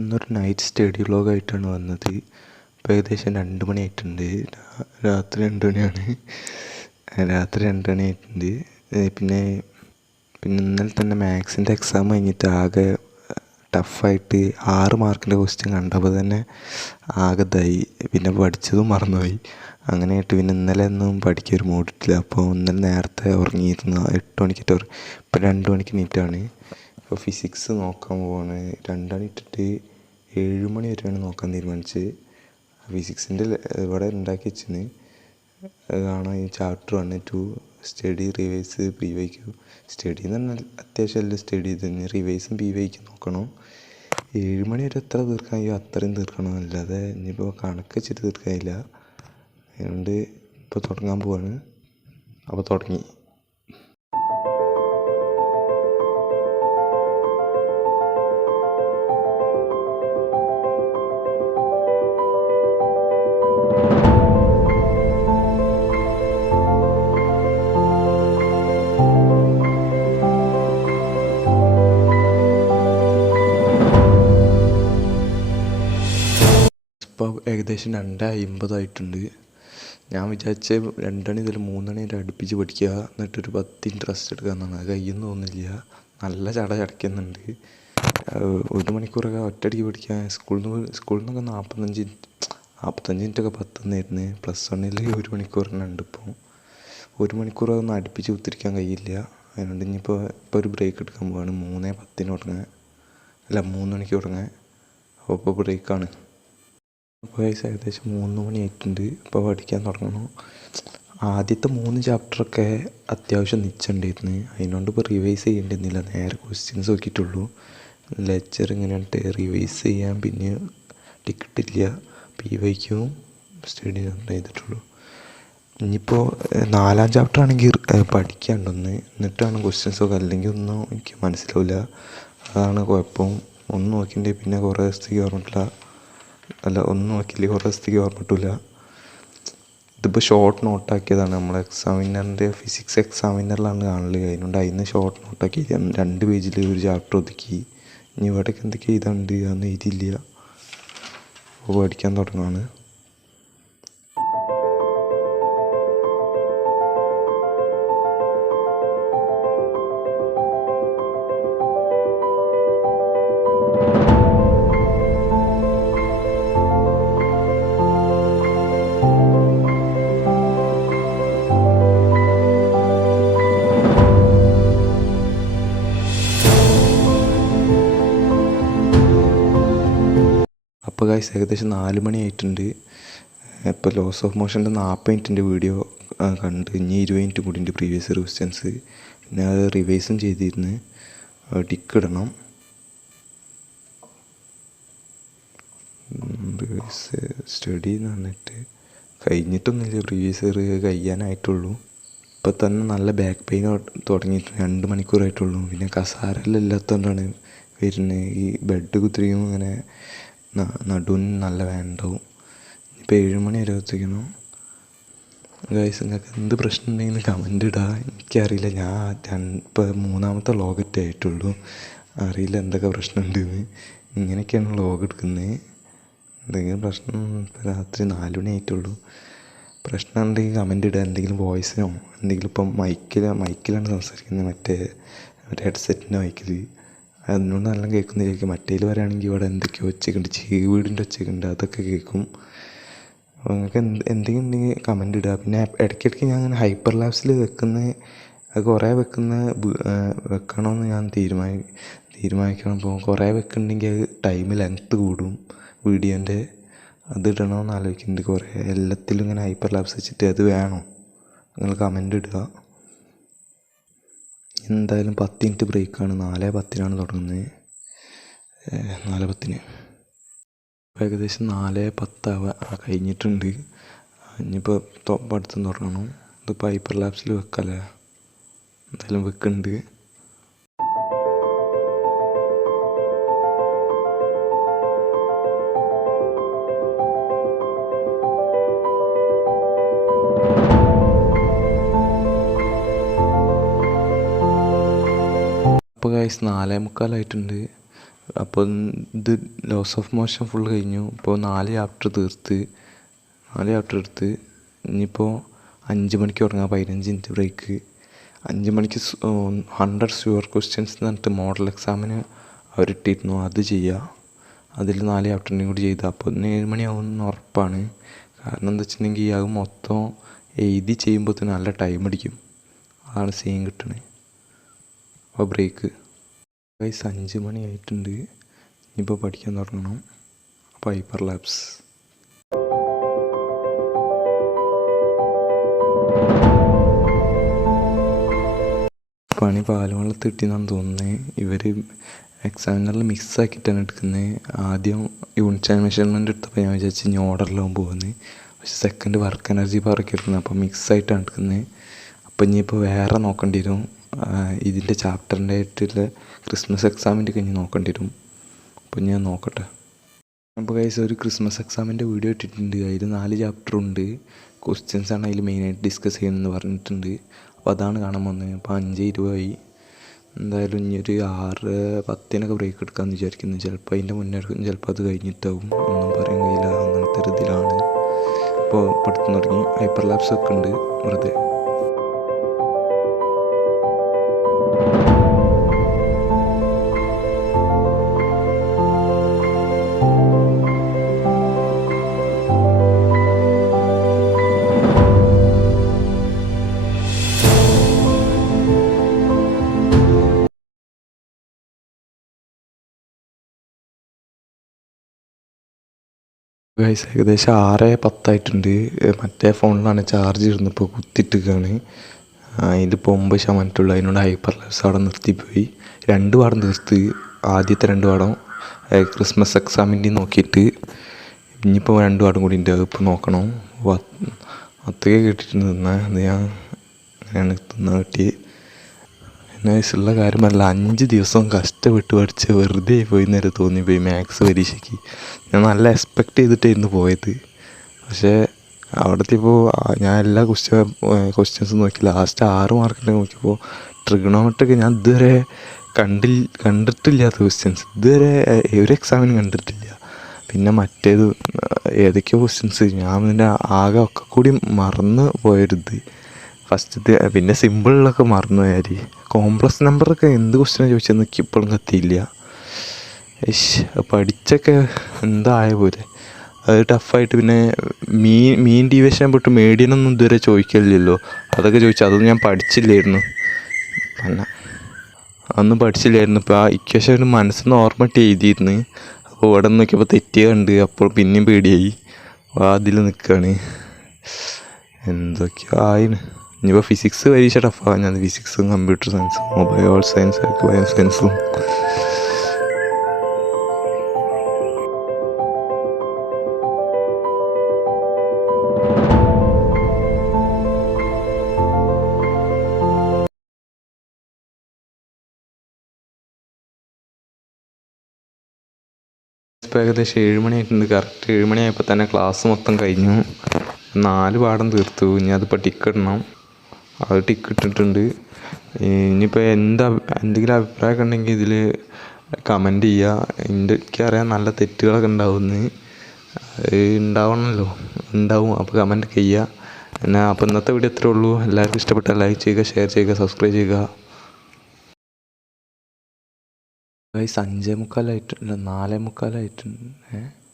ഇന്നൊരു night study വ്ളോഗായിട്ടാണ് വന്നത്. ഇപ്പോൾ ഏകദേശം 2 മണി ആയിട്ടുണ്ട്. രാത്രി 2 മണിയാണ്. പിന്നെ ഇന്നലെ തന്നെ മാത്സിൻ്റെ എക്സാം കഴിഞ്ഞിട്ട് ആകെ ടഫായിട്ട് 6 മാർക്കിൻ്റെ ക്വസ്റ്റ്യൻ കണ്ടപ്പോൾ തന്നെ ആകെ ഇതായി. പിന്നെ പഠിച്ചതും മറന്നുപോയി. അങ്ങനെയായിട്ട് പിന്നെ ഇന്നലെ ഒന്നും പഠിക്കാൻ ഒരു മൂഡിട്ടില്ല. അപ്പോൾ ഇന്നലെ നേരത്തെ ഉറങ്ങിയിരുന്നു. 8 മണിക്കിട്ട് ഇപ്പോൾ 2 മണിക്ക് എണീറ്റാണ്. ഇപ്പോൾ ഫിസിക്സ് നോക്കാൻ പോവാണ്. 2 മണി ഇട്ടിട്ട് 7 മണി വരെയാണ് നോക്കാൻ തീരുമാനിച്ചത്. ഫിസിക്സിൻ്റെ ഇവിടെ ഉണ്ടാക്കി വെച്ചിന് കാണാൻ ഈ chapter 1, 2 study, revise, PYQ. Study എന്ന് പറഞ്ഞാൽ അത്യാവശ്യം എല്ലാം സ്റ്റഡി ചെയ്ത് റിവൈസും PYQ നോക്കണം. 7 മണി വരെ എത്ര തീർക്കാൻ കഴിയും അത്രയും തീർക്കണം. അല്ലാതെ ഇനിയിപ്പോൾ കണക്ക് വെച്ചിട്ട് തീർക്കാനില്ല. അതുകൊണ്ട് ഇപ്പോൾ തുടങ്ങാൻ പോവാണ്. അപ്പോൾ തുടങ്ങി. ഇപ്പോൾ ഏകദേശം 2:50 ഞാൻ വിചാരിച്ച 2 മണി മുതൽ 3 മണി വരെ അടുപ്പിച്ച് പഠിക്കുക, എന്നിട്ടൊരു 10 മിനിറ്റ് റെസ്റ്റ് എടുക്കാമെന്നാണ്. അത് കഴിയുമെന്ന് തോന്നുന്നില്ല. നല്ല ചടയ്ക്കുന്നുണ്ട്. 1 മണിക്കൂറൊക്കെ ഒറ്റയടിക്ക് പഠിക്കാൻ സ്കൂളിൽ നിന്നൊക്കെ 45 മിനിറ്റൊക്കെ 10 എന്നായിരുന്നു. +1 1 മണിക്കൂർ തന്നെ ഉണ്ട്. ഇപ്പോൾ 1 മണിക്കൂർ അതൊന്നും അടുപ്പിച്ച് കുത്തിരിക്കാൻ കഴിയില്ല. അതുകൊണ്ട് ഇനിയിപ്പോൾ ഒരു ബ്രേക്ക് എടുക്കാൻ പോവാണ്. 3:10 തുടങ്ങാൻ, 3 മണിക്ക് തുടങ്ങാൻ. അപ്പോൾ ബ്രേക്കാണ്. അപ്പോൾ ഏകദേശം 3 മണി ആയിട്ടുണ്ട്. ഇപ്പോൾ പഠിക്കാൻ തുടങ്ങണം. ആദ്യത്തെ 3 ചാപ്റ്ററൊക്കെ അത്യാവശ്യം നിശ്ചയുണ്ടായിരുന്നു. അതിനോണ്ട് ഇപ്പോൾ റിവൈസ് ചെയ്യേണ്ടിയിരുന്നില്ല. നേരെ ക്വസ്റ്റ്യൻസ് നോക്കിയിട്ടുള്ളൂ. ലെക്ചർ ഇങ്ങനെയായിട്ട് റിവൈസ് ചെയ്യാൻ പിന്നെ ടിക്കറ്റില്ല. PYQവും സ്റ്റഡി ചെയ്തിട്ടുള്ളൂ. ഇനിയിപ്പോൾ 4ാം ചാപ്റ്റർ ആണെങ്കിൽ പഠിക്കാണ്ടൊന്ന്, എന്നിട്ടാണ് ക്വസ്റ്റ്യൻസൊക്കെ. അല്ലെങ്കിൽ ഒന്നും എനിക്ക് മനസ്സിലാവില്ല. അതാണ് കുഴപ്പം. ഒന്നും നോക്കിയിട്ടുണ്ടെങ്കിൽ പിന്നെ കുറേ ദിവസത്തേക്ക് ഓർമ്മയിട്ടില്ല. ഒന്നും നോക്കിയില്ല, കുറേ ദിവസത്തേക്ക് ഓർമ്മയിട്ടില്ല. ഇതിപ്പോൾ ഷോർട്ട് നോട്ടാക്കിയതാണ്. നമ്മളെ എക്സാമിനറിൻ്റെ ഫിസിക്സ് എക്സാമിനറിലാണ് കാണല്. അതിനുകൊണ്ട് അതിന് ഷോർട്ട് നോട്ടാക്കി 2 പേജിൽ ഒരു ചാപ്റ്റർ ഒതുക്കി. ഇനി ഇവിടേക്ക് എന്തൊക്കെ എഴുതാണ്ട് അതൊന്നും എഴുതിയില്ല. അപ്പോൾ പഠിക്കാൻ തുടങ്ങുകയാണ്. അപ്പോൾ ഗൈസ് ഏകദേശം 4 മണി ആയിട്ടുണ്ട്. ഇപ്പോൾ ലോസ് ഓഫ് മോഷൻ്റെ 40 മിനിറ്റിൻ്റെ വീഡിയോ കണ്ട്. ഇനി 20 മിനിറ്റ് കൂടി ഉണ്ട് പ്രീവിയസ് ഇയർ ക്വസ്റ്റ്യൻസ്. പിന്നെ അത് റിവൈസും ചെയ്തിരുന്നു. ടിക്ക് ഇടണം. റിവൈസ് സ്റ്റഡി എന്ന് പറഞ്ഞിട്ട് കഴിഞ്ഞിട്ടൊന്നുമില്ല. Previous year കഴിയാനായിട്ടുള്ളൂ. ഇപ്പോൾ തന്നെ നല്ല ബാക്ക് പെയിൻ തുടങ്ങിയിട്ട് 2 മണിക്കൂറായിട്ടുള്ളൂ. പിന്നെ കസാരയെല്ലാം ഇല്ലാത്തതുകൊണ്ടാണ് വരുന്നത്. ഈ ബെഡ് കുത്തിരിക്കുമ്പോൾ ഇങ്ങനെ നടുവിന് നല്ല വേണ്ടാവും. ഇപ്പോൾ 7 മണി വരെ എത്തിക്കണം. ഗൈസ് നിങ്ങൾക്ക് എന്ത് പ്രശ്നം ഉണ്ടെങ്കിലും കമൻ്റ് ഇടുക. എനിക്കറിയില്ല. ഞാൻ ഇപ്പോൾ 3ാമത്തെ വ്ളോഗൊക്കെ ആയിട്ടുള്ളൂ. അറിയില്ല എന്തൊക്കെ പ്രശ്നമുണ്ടെന്ന്. ഇങ്ങനെയൊക്കെയാണ് വ്ളോഗ് എടുക്കുന്നത്. എന്തെങ്കിലും പ്രശ്നം ഇപ്പോൾ രാത്രി 4 മണി ആയിട്ടുള്ളൂ. പ്രശ്നം ഉണ്ടെങ്കിൽ കമൻ്റ് ഇടുക. എന്തെങ്കിലും വോയിസിനോ എന്തെങ്കിലും. ഇപ്പം മൈക്കിലാണ് സംസാരിക്കുന്നത്. മറ്റേ ഹെഡ്സെറ്റിൻ്റെ മൈക്കിൽ. അതിനോട് നല്ല കേൾക്കുന്നില്ലായിരിക്കും. മറ്റേതിൽ വരികയാണെങ്കിൽ ഇവിടെ എന്തൊക്കെയോ ഒച്ചയൊക്കെയുണ്ട്, വീടിൻ്റെ ഒച്ചയൊക്കെയുണ്ട്, അതൊക്കെ കേൾക്കും. അപ്പോൾ നിങ്ങൾക്ക് എന്തെങ്കിലും ഉണ്ടെങ്കിൽ കമൻ്റ് ഇടുക. പിന്നെ ഇടയ്ക്കിടയ്ക്ക് ഞാൻ അങ്ങനെ ഹൈപ്പർ ലാപ്സിൽ അത് കുറേ വെക്കണമെന്ന് ഞാൻ തീരുമാനിക്കണം. അപ്പോൾ കുറേ വെക്കുന്നുണ്ടെങ്കിൽ അത് ടൈം ലെങ്ത്ത് കൂടും വീഡിയോൻ്റെ. അത് ഇടണമെന്ന് ആലോചിക്കുന്നുണ്ട്. കുറേ എല്ലാത്തിലും ഇങ്ങനെ ഹൈപ്പർ ലാപ്സ് വെച്ചിട്ട് അത് വേണോ? നിങ്ങൾ കമൻ്റ് ഇടുക. എന്തായാലും 10 മിനിറ്റ് ബ്രേക്കാണ്. 4:10 തുടങ്ങുന്നത്. 4:10. ഏകദേശം 4:10 കഴിഞ്ഞിട്ടുണ്ട്. ഇനിയിപ്പോൾ പഠിത്തം തുടങ്ങണം. ഇതിപ്പോൾ ഹൈപ്പർ ലാപ്സിൽ വെക്കല്ലേ. എന്തായാലും വെക്കുന്നുണ്ട്. അപ്പോൾ ഗൈസ് 4:45 അപ്പോൾ ഇത് ലോസ് ഓഫ് മോഷൻ ഫുൾ കഴിഞ്ഞു. ഇപ്പോൾ 4 ചാപ്റ്റർ എടുത്ത് ഇനിയിപ്പോൾ 5 മണിക്ക് തുടങ്ങാം. 15 മിനിറ്റ് ബ്രേക്ക്. 5 മണിക്ക് 100 ഷുവർ ക്വസ്റ്റ്യൻസ് എന്ന് പറഞ്ഞിട്ട് മോഡൽ എക്സാമിന് അവരിട്ടിരുന്നു, അത് ചെയ്യുക. അതിൽ 4 ചാപ്റ്ററിൻ്റെയും കൂടി ചെയ്താൽ അപ്പോൾ 7 മണിയാവുമെന്ന് ഉറപ്പാണ്. കാരണം എന്താ വെച്ചിട്ടുണ്ടെങ്കിൽ അത് മൊത്തം എഴുതി ചെയ്യുമ്പോൾ തന്നെ നല്ല ടൈം അടിക്കും. അതാണ് സീൻ കിട്ടണേ. അപ്പോൾ ബ്രേക്ക്. 5 മണി ആയിട്ടുണ്ട്. ഇനിയിപ്പോൾ പഠിക്കാൻ തുടങ്ങണം. അപ്പോൾ ഹൈപ്പർ ലാബ്സ്. പണി പാലുവെള്ളത്തിൽ ഇട്ടിന്നാണ് തോന്നുന്നത്. ഇവർ എക്സാമിനറിൽ മിക്സാക്കിയിട്ടാണ് എടുക്കുന്നത്. ആദ്യം യൂണിറ്റ് ആൻഡ് മെഷർമെൻറ്റ് എടുത്തപ്പോൾ ഞാൻ വിചാരിച്ചു ഇനി ഓർഡറിലാവും പോകുന്നത്. പക്ഷേ സെക്കൻഡ് വർക്ക് എനർജി പവറൊക്കെ എടുക്കുന്നത്. അപ്പോൾ മിക്സായിട്ടാണ് എടുക്കുന്നത്. അപ്പോൾ ഇനിയിപ്പോൾ വേറെ നോക്കേണ്ടി വരും. ഇതിൻ്റെ ചാപ്റ്ററിൻ്റെ ആയിട്ടുള്ള ക്രിസ്മസ് എക്സാമിൻ്റെ കഴിഞ്ഞ് നോക്കേണ്ടി വരും. അപ്പോൾ ഞാൻ നോക്കട്ടെ. അപ്പോൾ ഗൈസ് ഒരു ക്രിസ്മസ് എക്സാമിൻ്റെ വീഡിയോ ഇട്ടിട്ടുണ്ട്. അതിൽ 4 ചാപ്റ്ററുണ്ട്. ക്വസ്റ്റ്യൻസാണ് അതിൽ മെയിനായിട്ട് ഡിസ്കസ് ചെയ്യുന്നതെന്ന് പറഞ്ഞിട്ടുണ്ട്. അപ്പോൾ അതാണ് കാണാൻ പോകുന്നത്. അപ്പോൾ 5:20 ആയി. എന്തായാലും ഇനിയൊരു 6:10 ബ്രേക്ക് എടുക്കാമെന്ന് വിചാരിക്കുന്നു. ചിലപ്പോൾ അതിൻ്റെ മുന്നേ എടുക്കും, ചിലപ്പോൾ അത് കഴിഞ്ഞിട്ടാവും. ഒന്നും പറയാൻ കഴിയില്ല. അങ്ങനത്തെ ഒരു ഇതിലാണ്. അപ്പോൾ പഠിത്തം തുടങ്ങി. ഹൈപ്പർ ലാബ്സ് ഒക്കെ ഉണ്ട് വെറുതെ. ഗൈസ് ഏകദേശം 6:10 ആയിട്ടുണ്ട്. മറ്റേ ഫോണിലാണ് ചാർജ് ഇരുന്നപ്പോൾ കുത്തിയിട്ടിരിക്കുകയാണ്. ഇതിപ്പോൾ 9% അതിനോട് ഹൈപ്പർ ലാബ്സ് അവിടെ നിർത്തിപ്പോയി. 2 പാഠം തീർത്ത്. ആദ്യത്തെ 2 പാഠം ക്രിസ്മസ് എക്സാമിൻ്റെ നോക്കിയിട്ട് ഇനിയിപ്പോൾ 2 പാഠം കൂടി ഉണ്ട്. അതിപ്പോൾ നോക്കണം. അത്രയൊക്കെ കേട്ടിട്ടുണ്ട്. തിന്നാൻ ഞാൻ അങ്ങനെയാണ് തിന്നാൻ കിട്ടി. നൈസുള്ള കാര്യമല്ല. 5 ദിവസം കഷ്ടപ്പെട്ട് പഠിച്ച് വെറുതെ പോയി നേരെ തോന്നിപ്പോയി മാത്സ് പരീക്ഷയ്ക്ക്. ഞാൻ നല്ല എക്സ്പെക്റ്റ് ചെയ്തിട്ടായിരുന്നു പോയത്. പക്ഷേ അവിടത്തെപ്പോൾ ഞാൻ എല്ലാ ക്വസ്റ്റ്യൻസും നോക്കി. ലാസ്റ്റ് 6 മാർക്കിൻ്റെ നോക്കിയപ്പോൾ ട്രിഗണോമെട്രിക്ക് ഞാൻ ഇതുവരെ കണ്ടിട്ടില്ലാത്ത ക്വസ്റ്റ്യൻസ് ഇതുവരെ ഒരു എക്സാമിനും കണ്ടിട്ടില്ല. പിന്നെ മറ്റേത് ഏതൊക്കെയോ ക്വസ്റ്റ്യൻസ് ഞാൻ പിന്നെ ആകെ ഒക്കെ കൂടി മറന്ന് പോയരുത് ഫസ്റ്റത്തെ. പിന്നെ സിമ്പിളിലൊക്കെ മറന്നു പോയാൽ. കോംപ്ലക്സ് നമ്പറൊക്കെ എന്ത് ക്വസ്റ്റ്യനാണ് ചോദിച്ചതെന്ന് എനിക്ക് ഇപ്പോഴും കത്തിയില്ല. പഠിച്ചൊക്കെ എന്തായ പോലെ അത് ടഫായിട്ട്. പിന്നെ മീൻ ഡീവിയേഷൻ പോയിട്ട് മീഡിയനൊന്നും ഇതുവരെ ചോദിക്കില്ലല്ലോ. അതൊക്കെ ചോദിച്ചാൽ അതൊന്നും ഞാൻ പഠിച്ചില്ലായിരുന്നു. പിന്നെ അതൊന്നും പഠിച്ചില്ലായിരുന്നു. ഇപ്പോൾ ആ ഇക്വേഷൻ മനസ്സിൽ നിന്ന് ഓർമ്മയിട്ട് എഴുതിയിരുന്നു. അപ്പോൾ ഇവിടെ നോക്കിയപ്പോൾ തെറ്റിയുണ്ട്. അപ്പോൾ പിന്നെയും പേടിയായി. അതിൽ നിൽക്കുകയാണ്. എന്തൊക്കെയോ ആയിന്. ഇനിയിപ്പോൾ ഫിസിക്സ് പരീക്ഷ ടഫാണ്. ഞാൻ ഫിസിക്സും കമ്പ്യൂട്ടർ സയൻസും മൊബൈൽ സയൻസും ബയോ സയൻസും. ഇപ്പോൾ ഏകദേശം 7 മണി ആയിട്ടുണ്ട്. കറക്റ്റ് 7 മണിയായപ്പോൾ തന്നെ ക്ലാസ് മൊത്തം കഴിഞ്ഞു. 4 പാഠം തീർത്തു. ഇനി അതിപ്പോൾ ടിക്കിടണം. അത് ടിക്കിട്ടിട്ടുണ്ട്. ഇനിയിപ്പോൾ എന്തെങ്കിലും അഭിപ്രായമൊക്കെ ഉണ്ടെങ്കിൽ ഇതിൽ കമൻറ്റ് ചെയ്യുക. എനിക്കറിയാം നല്ല തെറ്റുകളൊക്കെ ഉണ്ടാവുമെന്ന്. ഉണ്ടാവും. അപ്പോൾ കമൻറ്റ് ചെയ്യുക. അപ്പോൾ ഇന്നത്തെ വീഡിയോ ഇത്രേ ഉള്ളൂ. എല്ലാവർക്കും ഇഷ്ടപ്പെട്ടാൽ ലൈക്ക് ചെയ്യുക, ഷെയർ ചെയ്യുക, സബ്സ്ക്രൈബ് ചെയ്യുക. 5:45 4:45